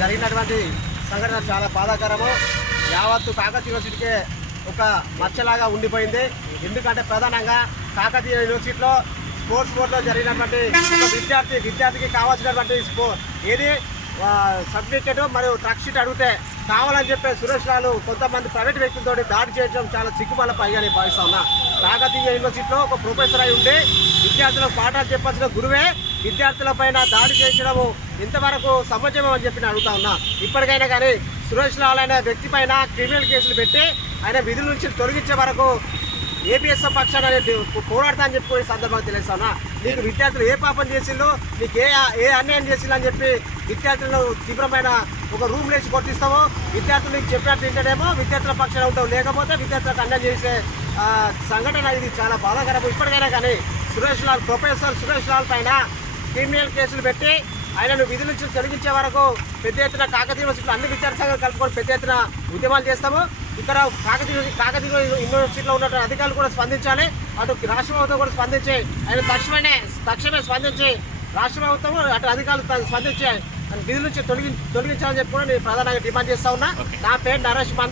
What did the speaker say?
జరిగినటువంటి సంఘటన చాలా బాధాకరము. యావత్తు కాకతీయ యూనివర్సిటీకే ఒక మచ్చలాగా ఉండిపోయింది. ఎందుకంటే ప్రధానంగా కాకతీయ యూనివర్సిటీలో స్పోర్ట్స్ బోర్డులో జరిగినటువంటి ఒక విద్యార్థికి కావాల్సినటువంటి ఏది సర్టిఫికేట్ మరియు ట్రక్ షీట్ అడిగితే కావాలని చెప్పే సురేష్ రాలు కొంతమంది ప్రైవేట్ వ్యక్తులతో దాడి చేయడం చాలా సిగ్గుమాల పైగా నేను భావిస్తా ఉన్నా. కాకతీయ యూనివర్సిటీలో ఒక ప్రొఫెసర్ అయి ఉండి విద్యార్థులకు పాఠాలు చెప్పాల్సిన గురువే విద్యార్థుల పైన దాడి చేయించడము ఇంతవరకు సమంజసం అని చెప్పి నేను అడుగుతా ఉన్నా. ఇప్పటికైనా కానీ సురేష్ లాల్ అనే వ్యక్తి పైన క్రిమినల్ కేసులు పెట్టి ఆయన విధుల నుంచి తొలగించే వరకు ఏపీఎస్ఎఫ్ పక్షాన్ని పోరాడతా అని చెప్పి సందర్భంగా తెలుస్తానా. నీకు విద్యార్థులు ఏ పాపం చేసిందో, నీకు ఏ అన్యాయం చేసిందో అని చెప్పి విద్యార్థులను తీవ్రమైన ఒక రూమ్ లేచి కొట్టిస్తావో, విద్యార్థులు నీకు చెప్పినట్టు వింటేనేమో విద్యార్థుల పక్షాన ఉంటావు, లేకపోతే విద్యార్థులకు అన్యాయం చేసే సంఘటన ఇది చాలా బాధాకరం. ఇప్పటికైనా కానీ ప్రొఫెసర్ సురేష్ లాల్ పైన క్రిమినల్ కేసులు పెట్టి ఆయనను విధుల నుంచి తొలగించే వరకు పెద్ద ఎత్తున కాకతీయ యూనివర్సిటీలో అన్ని విద్యార్థి సంఘాలు కలుపుకొని పెద్ద ఎత్తున ఉద్యమాలు చేస్తాము. ఇక్కడ కాకతీయ యూనివర్సిటీలో ఉన్న అధికారులు కూడా స్పందించాలి, అటు రాష్ట్ర ప్రభుత్వం కూడా స్పందించి ఆయన తక్షణమే స్పందించి రాష్ట్ర ప్రభుత్వం అటు అధికారులు స్పందించి విధుల నుంచి తొలగించాలని చెప్పి కూడా నేను ప్రధానంగా డిమాండ్ చేస్తా ఉన్నా. నా పేరు నరేష్ మంద.